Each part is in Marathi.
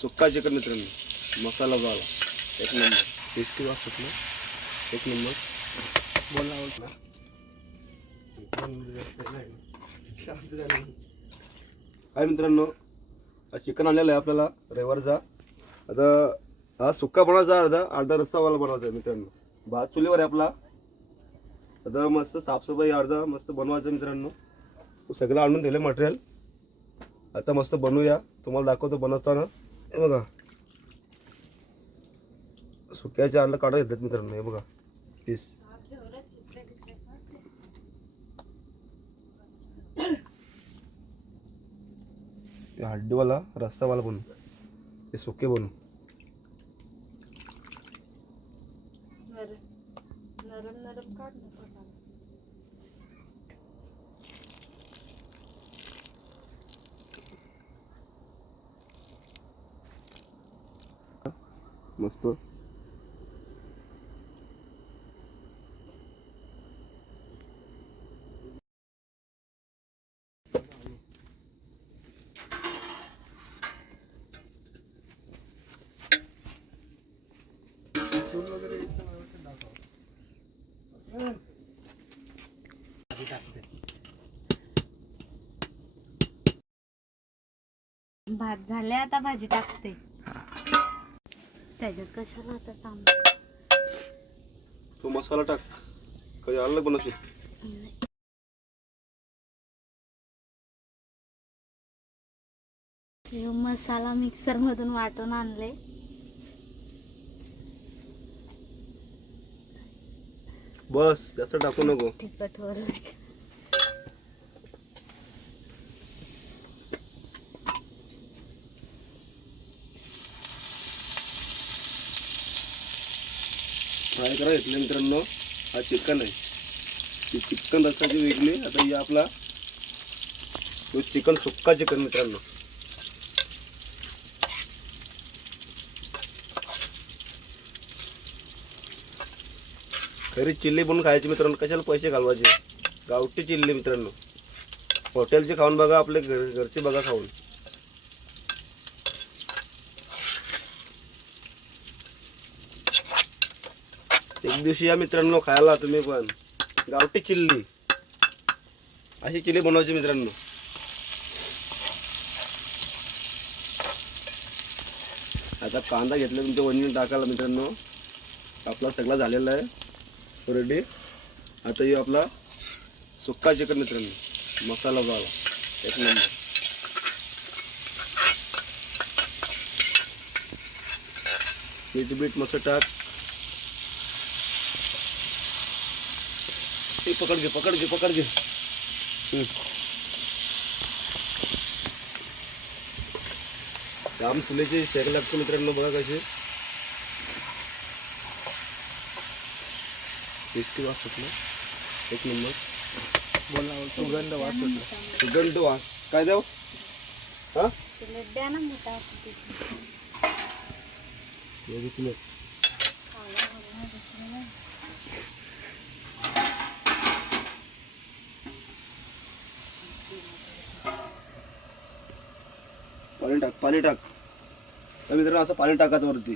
सुक्का चिकन मित्रांनो, मसाला वाला एक नंबर, टेस्टी वाटत ना, एक नंबर. बोलला ना काय मित्रांनो, चिकन आणलेलं आहे आपल्याला रविवारचा. आता हा सुक्का बनवायचा, अर्धा रस्सावाला बनवायचा आहे मित्रांनो. भात चुलीवर आहे आपला. आता मस्त साफसफाई अर्धा मस्त बनवायचं मित्रांनो. सगळं आणून दिलं मटेरियल. आता मस्त बनवूया, तुम्हाला दाखवतो बनवताना. हे बघा सुक्याचे आणलं काढा घेतात मित्रांनो. हे बघा पीस, हड्डीवाला रस्सावाला बनवू, हे सुके बनवू. मस्त भात झाले, आता भाजी टाकते. त्याच्यात कशाला आता काम. तो मसाला टाक, काही अलग बनवशील. मसाला मिक्सर मधून वाटून आणले. बस जास्त टाकू नको. तिखट वर फ्राय करा घेतले मित्रांनो. हा चिकन आहे, ती चिकन रस्साची वेगळी. आता ही आपला तो चिकन सुक्का चिकन मित्रांनो. घरी चिल्ली बनवून खायची मित्रांनो, कशाला पैसे घालवायचे. गावठी चिल्ली मित्रांनो. हॉटेलचे खाऊन बघा, आपले घरचे बघा खाऊन. एक दिवशी या मित्रांनो खायला तुम्ही पण. गावठी चिल्ली, अशी चिल्ली बनवायची मित्रांनो. आता कांदा घेतला तुमच्या वणीने टाकायला मित्रांनो. आपला सगळा झालेला आहे रेडी. आता हे आपला सुक्का चिकन मित्रांनो, मसाला वाला एक नंबर. मीठ बीट मस्त टाक. पकड़ घे. आम चुलीची शेक लागतो मित्रांनो. बघा कशी टेस्टी वास सुटला, एक नंबर. बोला सुगंध वास सुटला, सुगंध वास. काय द्याव हा द्या ना मोठा. पाणी टाक मित्रांनो. असं पाणी टाकायचं वरती.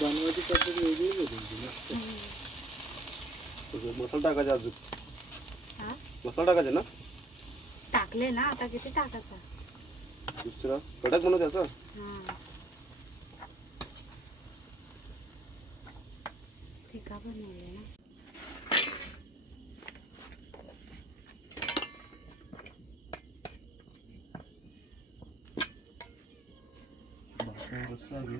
बनवायची पद्धत वेगळी होती. मसाला टाकायचा अजून. मसाला टाकायचा ना. टाकले ना, आता किती टाकायचा. दुसरा कडक बनव त्याचा. तिखा बनवले ना. रस्सा घे.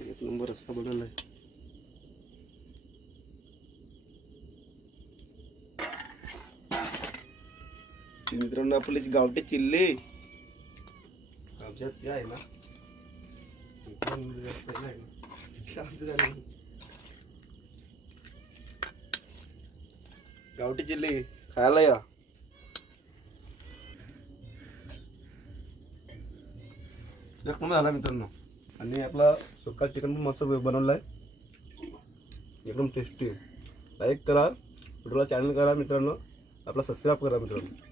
एक नंबर रस्सा बनवला आहे. मित्रांनो आपली गावठी चिल्ली आमच्यात आहे ना. शांत झाली. गावठी चिल्ली खायला या. एक नंबर झाला मित्रांनो. आणि आपला सुक्का चिकन पण मस्त बनवला आहे, एकदम टेस्टी. लाईक करा, व्हिडिओला चॅनल करा मित्रांनो, आपला सबस्क्राईब करा मित्रांनो.